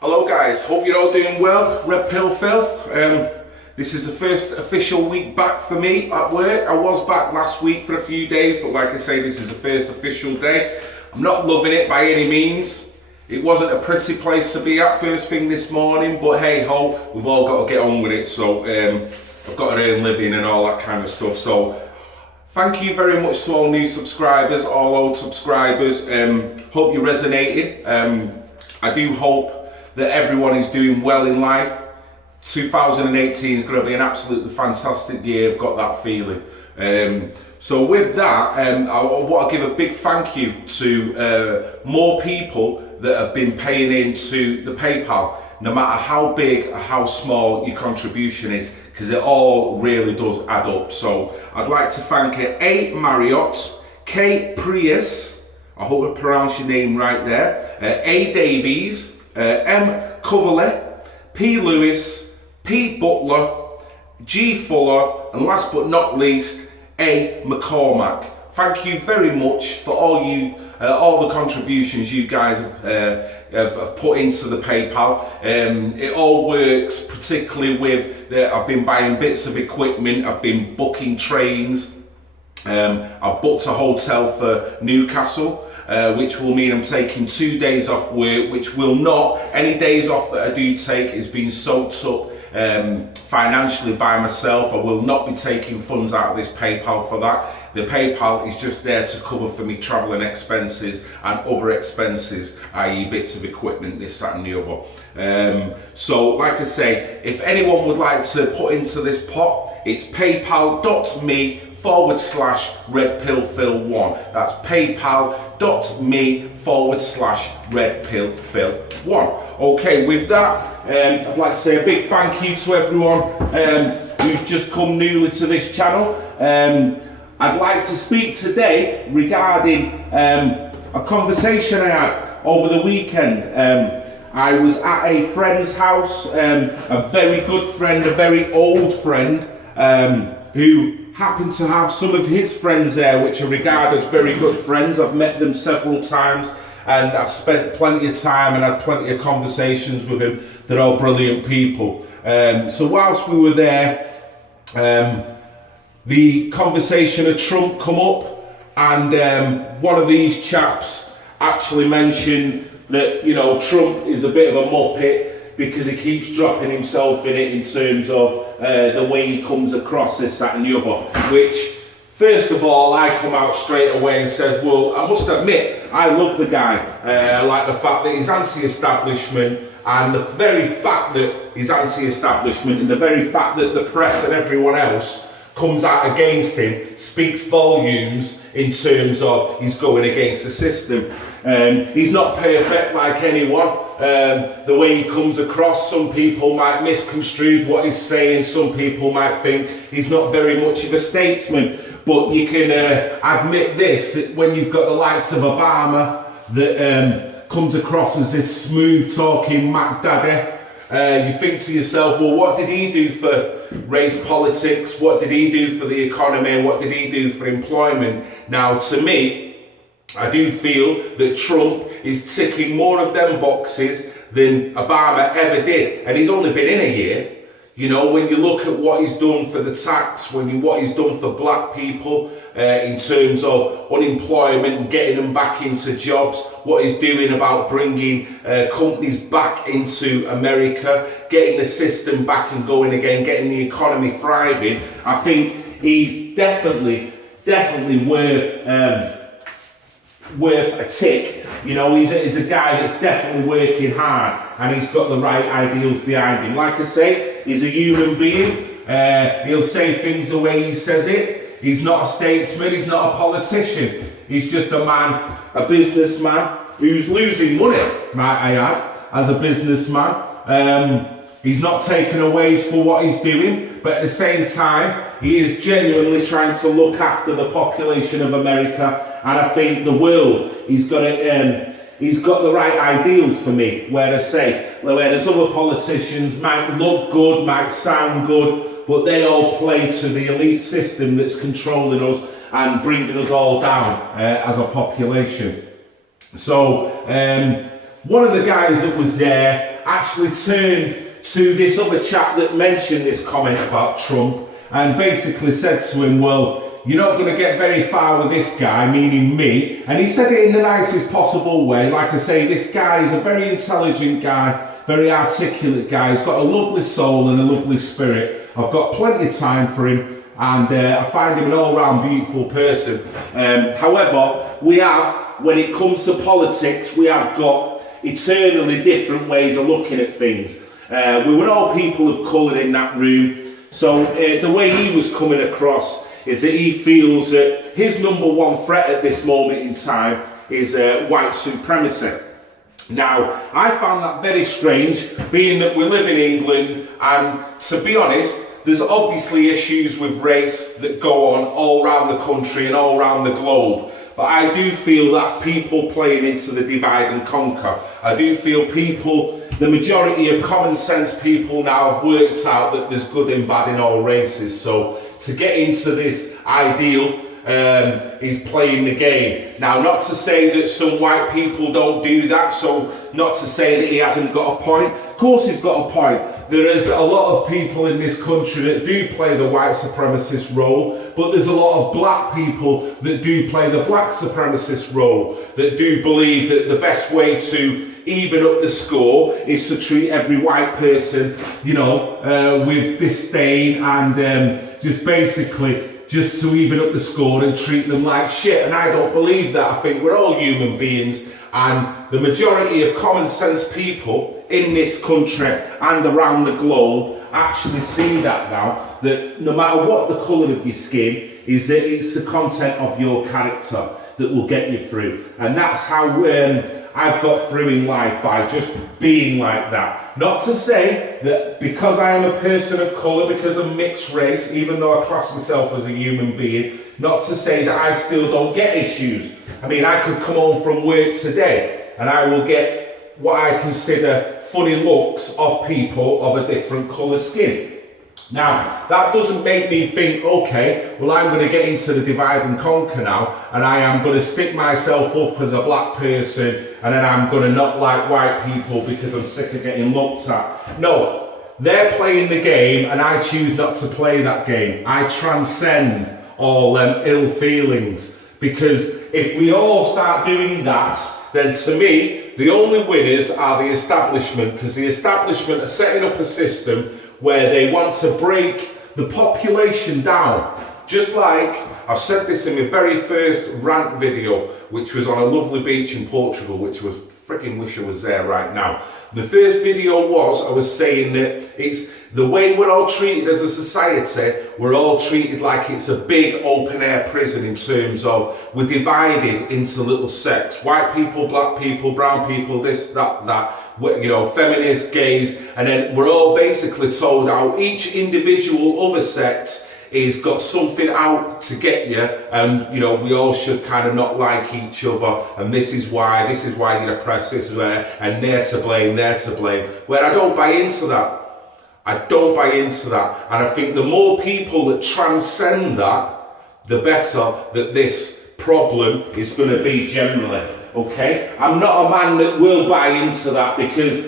Hello guys, hope you're all doing well. Red Pill Phil. This is the first official week back for me at work. I was back last week for a few days, but like I say, this is the first official day. I'm not loving it by any means. It wasn't a pretty place to be at first thing this morning, but hey ho, we've all got to get on with it. So I've got to earn living and all that kind of stuff. So thank you very much to all new subscribers, all old subscribers. Hope you resonated. I do hope that everyone is doing well in life. 2018 is going to be an absolutely fantastic year. I've got that feeling. So with that, I want to give a big thank you to more people that have been paying into the PayPal, no matter how big or how small your contribution is, because it all really does add up. So I'd like to thank A. Marriott, K. Prius, I hope I pronounced your name right there, A. Davies, M. Coverley, P. Lewis, P. Butler, G. Fuller, and last but not least, A. McCormack. Thank you very much for all the contributions you guys have put into the PayPal. It all works, particularly with I've been buying bits of equipment, I've been booking trains, I've booked a hotel for Newcastle. Which will mean I'm taking 2 days off work, which will not, any days off that I do take is being soaked up financially by myself. I will not be taking funds out of this PayPal for that. The PayPal is just there to cover for me travelling expenses and other expenses, i.e. bits of equipment, this, that and the other. So like I say, if anyone would like to put into this pot, it's paypal.me/redpillphil1. That's paypal.me/redpillphil1. Okay, with that, I'd like to say a big thank you to everyone who's just come newly to this channel. I'd like to speak today regarding a conversation I had over the weekend. I was at a friend's house, a very good friend, a very old friend, who happened to have some of his friends there, which I regard as very good friends. I've met them several times and I've spent plenty of time and had plenty of conversations with him. They're all brilliant people. So whilst we were there, the conversation of Trump come up, and one of these chaps actually mentioned that, you know, Trump is a bit of a muppet because he keeps dropping himself in it in terms of the way he comes across, this, that and the other. Which, first of all, I come out straight away and said, well, I must admit, I love the guy. I like the fact that he's anti-establishment, and the very fact that he's anti-establishment and the very fact that the press and everyone else comes out against him speaks volumes in terms of he's going against the system. He's not perfect like anyone. The way he comes across, some people might misconstrue what he's saying, some people might think he's not very much of a statesman. But you can admit this, when you've got the likes of Obama that comes across as this smooth talking Mac Daddy, you think to yourself, well, what did he do for race politics? What did he do for the economy? What did he do for employment? Now, to me, I do feel that Trump is ticking more of them boxes than Obama ever did. And he's only been in a year. You know, when you look at what he's done for the tax, what he's done for black people in terms of unemployment and getting them back into jobs, what he's doing about bringing companies back into America, getting the system back and going again, getting the economy thriving, I think he's definitely worth a tick. You know, he's a guy that's definitely working hard and he's got the right ideals behind him. Like I say, he's a human being. He'll say things the way he says it. He's not a statesman, he's not a politician. He's just a man, a businessman who's losing money, might I add, as a businessman. He's not taking a wage for what he's doing, but at the same time, he is genuinely trying to look after the population of America, and I think the world, he's got the right ideals for me, whereas other politicians might look good, might sound good, but they all play to the elite system that's controlling us and bringing us all down as a population. So one of the guys that was there, actually turned to this other chap that mentioned this comment about Trump and basically said to him, well, you're not going to get very far with this guy, meaning me. And he said it in the nicest possible way. Like I say, this guy is a very intelligent guy, very articulate guy. He's got a lovely soul and a lovely spirit. I've got plenty of time for him, and I find him an all-round beautiful person. However, we have, when it comes to politics, we have got eternally different ways of looking at things. We were all people of colour in that room, so the way he was coming across is that he feels that his number one threat at this moment in time is white supremacy. Now, I found that very strange, being that we live in England, and to be honest, there's obviously issues with race that go on all around the country and all around the globe. But I do feel that's people playing into the divide and conquer. I do feel people, the majority of common sense people now have worked out that there's good and bad in all races. So to get into this ideal is playing the game. Now, not to say that some white people don't do that, so not to say that he hasn't got a point. Of course he's got a point. There is a lot of people in this country that do play the white supremacist role, but there's a lot of black people that do play the black supremacist role, that do believe that the best way to even up the score is to treat every white person, you know, with disdain and just basically just to even up the score and treat them like shit. And I don't believe that. I think we're all human beings, and the majority of common sense people in this country and around the globe actually see that now, that no matter what the colour of your skin is, that it's the content of your character that will get you through. And that's how I've got through in life, by just being like that. Not to say that because I am a person of colour, because I'm mixed race, even though I class myself as a human being, not to say that I still don't get issues. I mean, I could come home from work today and I will get what I consider funny looks of people of a different colour skin. Now, that doesn't make me think, okay, well, I'm going to get into the divide and conquer now, and I am going to stick myself up as a black person, and then I'm going to not like white people because I'm sick of getting looked at. No, they're playing the game, and I choose not to play that game. I transcend all them ill feelings, because if we all start doing that, then to me, the only winners are the establishment, because the establishment are setting up a system where they want to break the population down. Just like, I've said this in my very first rant video, which was on a lovely beach in Portugal, which was freaking wish I was there right now. The first video was, I was saying that it's the way we're all treated as a society, we're all treated like it's a big open air prison, in terms of we're divided into little sects. White people, black people, brown people, this, that, you know, feminists, gays, and then we're all basically told how each individual other sect is got something out to get you, and you know, we all should kind of not like each other, and this is why you're oppressed, this is where, and they're to blame. Where I don't buy into that. I don't buy into that, and I think the more people that transcend that, the better that this problem is going to be generally. Okay, I'm not a man that will buy into that, because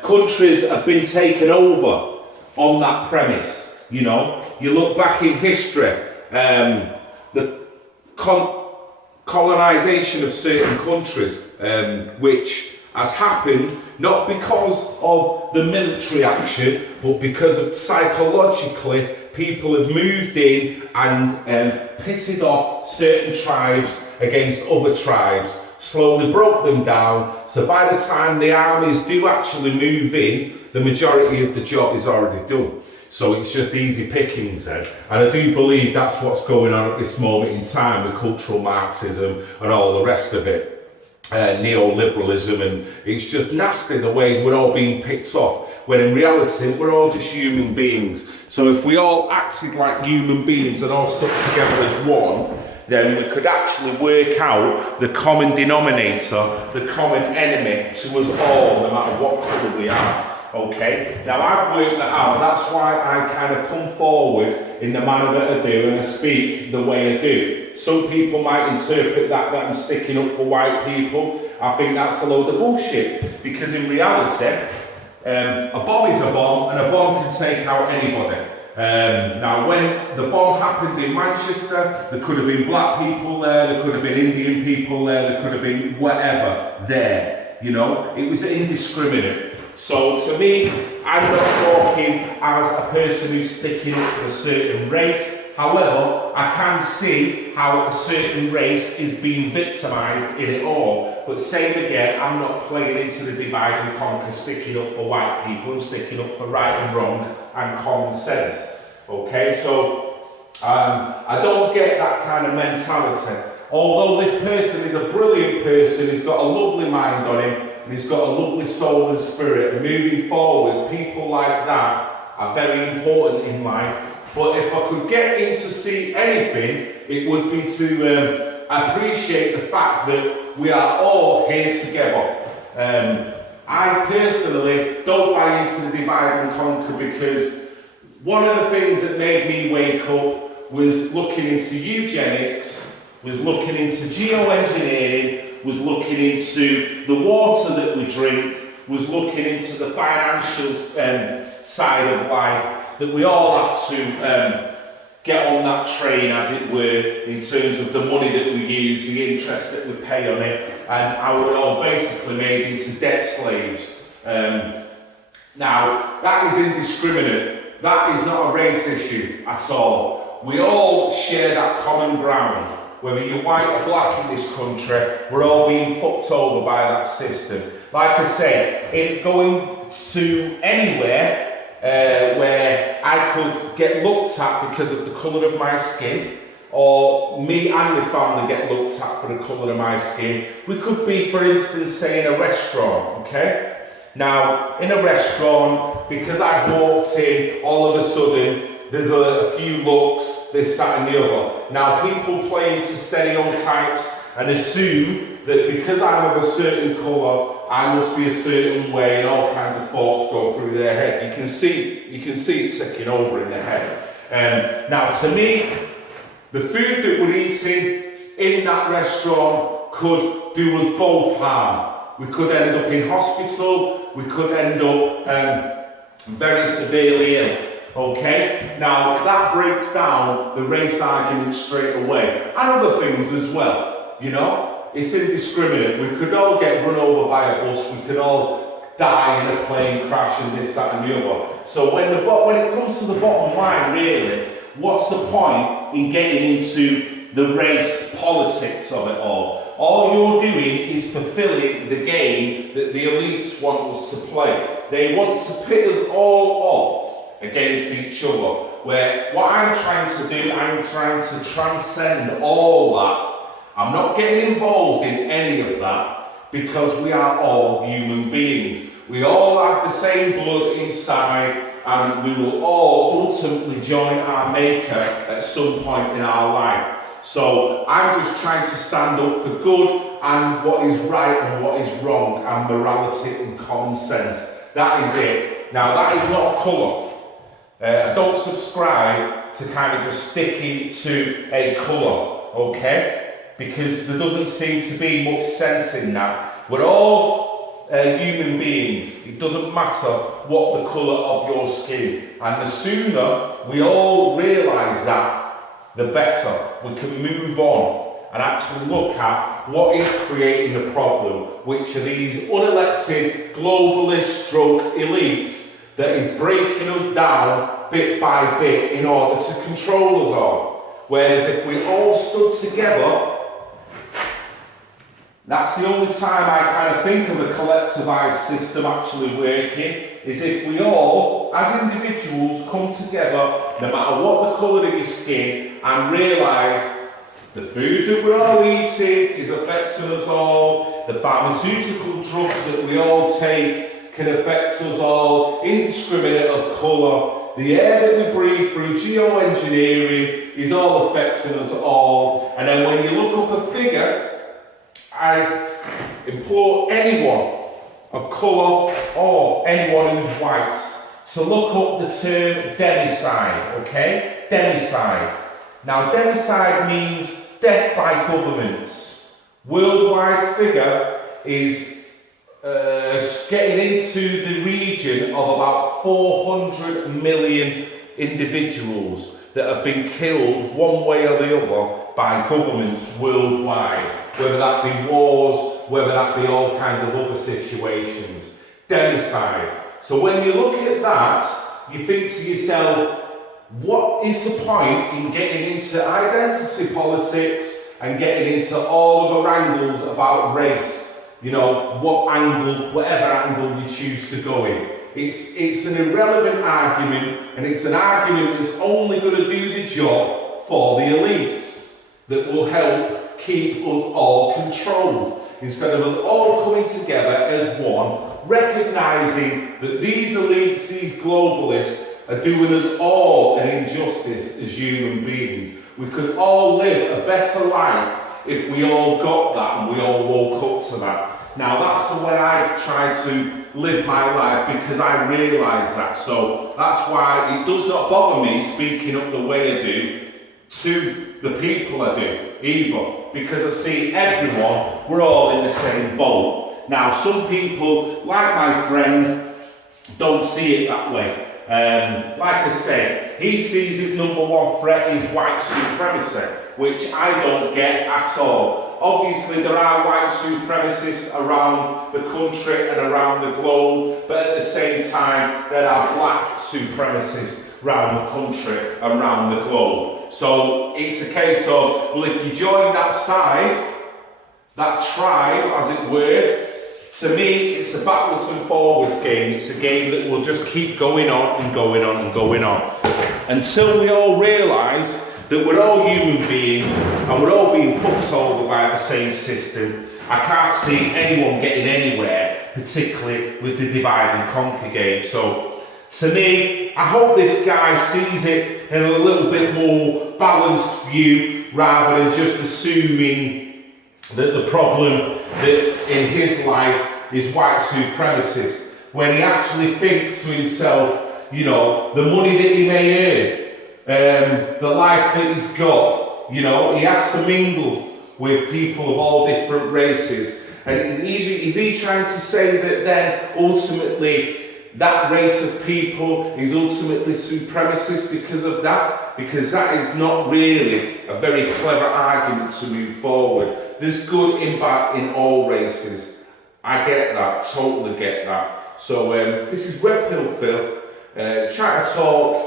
countries have been taken over on that premise. You know, you look back in history, the colonisation of certain countries, which has happened not because of the military action, but because of psychologically people have moved in and pitted off certain tribes against other tribes, slowly broke them down, so by the time the armies do actually move in, the majority of the job is already done. So it's just easy pickings then. And I do believe that's what's going on at this moment in time with cultural Marxism and all the rest of it. Neoliberalism, and it's just nasty the way we're all being picked off, when in reality we're all just human beings. So if we all acted like human beings and all stuck together as one, then we could actually work out the common denominator, the common enemy to us all, no matter what colour we are. Okay, now I've worked that out. That's why I kind of come forward in the manner that I do, and I speak the way I do. Some people might interpret that I'm sticking up for white people. I think that's a load of bullshit, because in reality, a bomb is a bomb, and a bomb can take out anybody. Now, when the bomb happened in Manchester, there could have been black people there could have been Indian people there could have been whatever there, you know, it was indiscriminate. So to me, I'm not talking as a person who's sticking up for a certain race. However, I can see how a certain race is being victimised in it all. But same again, I'm not playing into the divide and conquer, sticking up for white people and sticking up for right and wrong and common sense. Okay, so I don't get that kind of mentality. Although this person is a brilliant person, he's got a lovely mind on him, and he's got a lovely soul and spirit, and moving forward, people like that are very important in life. But if I could get him to see anything, it would be to appreciate the fact that we are all here together. I personally don't buy into the divide and conquer, because one of the things that made me wake up was looking into eugenics, was looking into geoengineering, was looking into the water that we drink, was looking into the financial side of life, that we all have to get on that train, as it were, in terms of the money that we use, the interest that we pay on it, and how we're all basically made into debt slaves. Now, that is indiscriminate. That is not a race issue at all. We all share that common ground. Whether you're white or black in this country, we're all being fucked over by that system. Like I say, in going to anywhere where I could get looked at because of the colour of my skin, or me and my family get looked at for the colour of my skin. We could be, for instance, say in a restaurant, okay? Now, in a restaurant, because I've walked in, all of a sudden, there's a few looks, this, that and the other. Now, people play into stereotypes and assume that because I'm of a certain colour, I must be a certain way, and all kinds of thoughts go through their head. You can see it ticking over in their head. Now, to me, the food that we're eating in that restaurant could do us both harm. We could end up in hospital, we could end up very severely ill. Okay, now that breaks down the race argument straight away, and other things as well, you know, it's indiscriminate. We could all get run over by a bus, we could all die in a plane crash and this, that and the other. So when it comes to the bottom line, really, what's the point in getting into the race politics of it all? All you're doing is fulfilling the game that the elites want us to play. They want to pit us all off against each other, where what I'm trying to do, I'm trying to transcend all that. I'm not getting involved in any of that, because we are all human beings. We all have the same blood inside, and we will all ultimately join our maker at some point in our life. So I'm just trying to stand up for good and what is right and what is wrong, and morality and common sense. That is it. Now, that is not a colour. I don't subscribe to kind of just sticking to a colour, okay? Because there doesn't seem to be much sense in that. We're all human beings. It doesn't matter what the colour of your skin. And the sooner we all realise that, the better. We can move on and actually look at what is creating the problem, which are these unelected globalist stroke elites that is breaking us down bit by bit in order to control us all. Whereas if we all stood together, that's the only time I kind of think of a collectivised system actually working, is if we all, as individuals, come together, no matter what the colour of your skin, and realise the food that we're all eating is affecting us all, the pharmaceutical drugs that we all take can affect us all, indiscriminate of colour. The air that we breathe through geoengineering is all affecting us all. And then when you look up a figure, I implore anyone of colour or anyone who's white to look up the term demicide, okay? Demicide. Now, demicide means death by governments. Worldwide figure is getting into the region of about 400 million individuals that have been killed one way or the other by governments worldwide, whether that be wars, whether that be all kinds of other situations. Democide. So when you look at that, you think to yourself, what is the point in getting into identity politics and getting into all of the angles about race? You know, what angle, whatever angle you choose to go in. It's an irrelevant argument, and it's an argument that's only going to do the job for the elites, that will help keep us all controlled, instead of us all coming together as one, recognising that these elites, these globalists, are doing us all an injustice as human beings. We could all live a better life if we all got that and we all woke up to that. Now that's the way I try to live my life, because I realise that. So that's why it does not bother me speaking up the way I do to the people I do either, because I see everyone, we're all in the same boat. Now some people, like my friend, don't see it that way. Like I said, he sees his number one threat is white supremacy, which I don't get at all. Obviously there are white supremacists around the country and around the globe, but at the same time there are black supremacists around the country and around the globe. So it's a case of, well, if you join that side, that tribe as it were, to me it's a backwards and forwards game. It's a game that will just keep going on and going on and going on until we all realise that we're all human beings and we're all being fucked over by the same system. I can't see anyone getting anywhere, particularly with the divide and conquer game. So to me, I hope this guy sees it in a little bit more balanced view, rather than just assuming that the problem that in his life is white supremacists, when he actually thinks to himself, you know, the money that he may earn, the life that he's got, you know, he has to mingle with people of all different races. And is he trying to say that then ultimately that race of people is ultimately supremacist because of that? Because that is not really a very clever argument to move forward. There's good in bad in all races. I get that, totally get that. So this is Red Pill Phil, trying to talk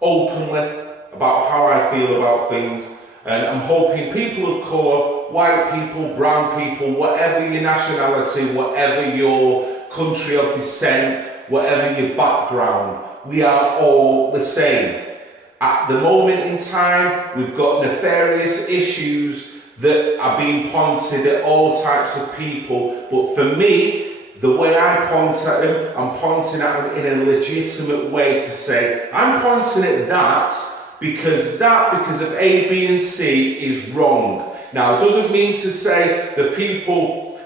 openly about how I feel about things, and I'm hoping people of colour, white people, brown people, whatever your nationality, whatever your country of descent, whatever your background, we are all the same. At the moment in time, we've got nefarious issues that are being pointed at all types of people, but for me, the way I point at them, I'm pointing at them in a legitimate way to say, I'm pointing at that because of A, B and C is wrong. Now, it doesn't mean to say the people,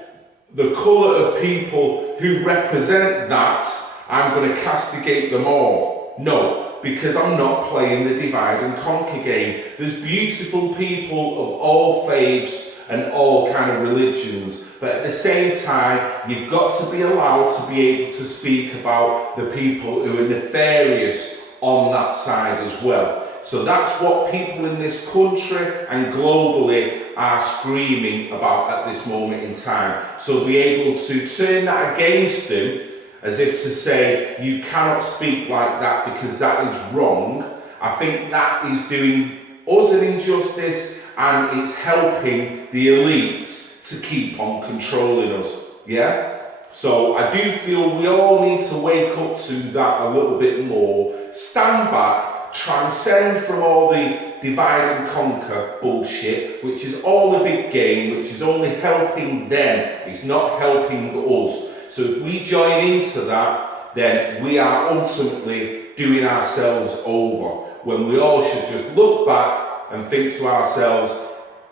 the colour of people who represent that, I'm going to castigate them all. No, because I'm not playing the divide and conquer game. There's beautiful people of all faiths and all kind of religions, but at the same time, you've got to be allowed to be able to speak about the people who are nefarious on that side as well. So that's what people in this country and globally are screaming about at this moment in time. So be able to turn that against them, as if to say, you cannot speak like that because that is wrong, I think that is doing us an injustice, and it's helping the elites to keep on controlling us, yeah? So I do feel we all need to wake up to that a little bit more, stand back, transcend from all the divide and conquer bullshit, which is all a big game, which is only helping them, it's not helping us. So if we join into that, then we are ultimately doing ourselves over, when we all should just look back and think to ourselves,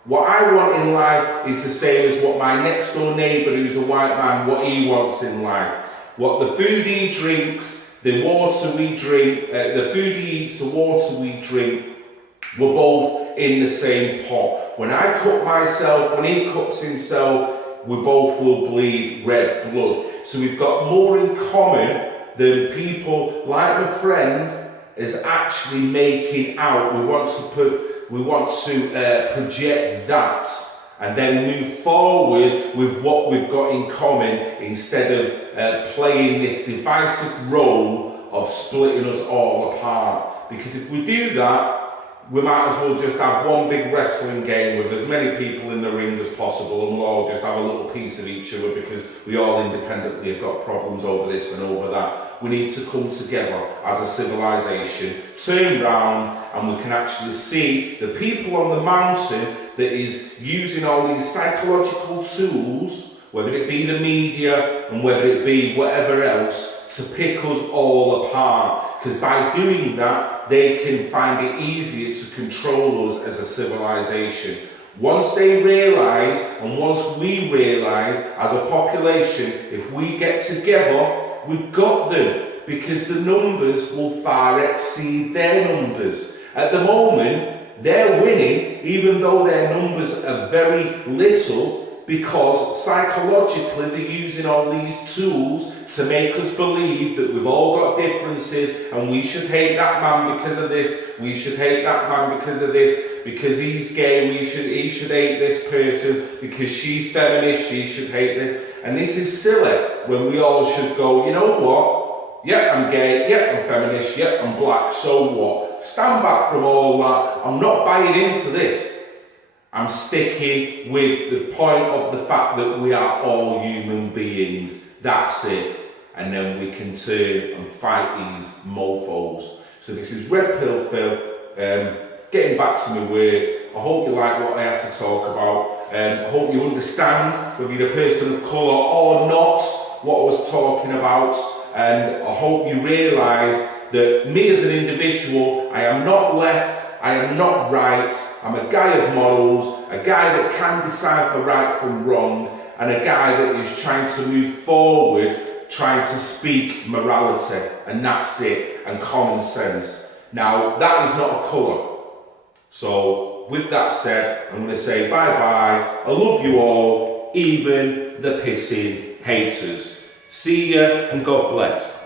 what I want in life is the same as what my next door neighbour who's a white man, what he wants in life. What the food he drinks, the water we drink, the food he eats, the water we drink, we're both in the same pot. When I cut myself, when he cuts himself, we both will bleed red blood. So we've got more in common than people like my friend is actually making out. We want to project that and then move forward with what we've got in common instead of playing this divisive role of splitting us all apart. Because if we do that, we might as well just have one big wrestling game with as many people in the ring as possible, and we'll all just have a little piece of each other because we all independently have got problems over this and over that. We need to come together as a civilization, turn round, and we can actually see the people on the mountain that is using all these psychological tools, whether it be the media and whether it be whatever else, to pick us all apart. Because by doing that, they can find it easier to control us as a civilization. Once they realise, and once we realise as a population, if we get together, we've got them, because the numbers will far exceed their numbers. At the moment, they're winning, even though their numbers are very little, because psychologically they're using all these tools to make us believe that we've all got differences and we should hate that man because of this, we should hate that man because of this, because he's gay, he should hate this person, because she's feminist, she should hate this. And this is silly, when we all should go, you know what? Yeah, I'm gay, yeah, I'm feminist, yeah, I'm black, so what? Stand back from all that. I'm not buying into this. I'm sticking with the point of the fact that we are all human beings. That's it. And then we can turn and fight these mofos. So this is Red Pill Phil, getting back to my work. I hope you like what I had to talk about. I hope you understand, whether you're a person of colour or not, what I was talking about. And I hope you realise that me as an individual, I am not left, I am not right. I'm a guy of morals, a guy that can decipher right from wrong, and a guy that is trying to move forward, trying to speak morality, and that's it, and common sense. Now, that is not a colour. So, with that said, I'm going to say bye-bye. I love you all, even the pissing haters. See ya, and God bless.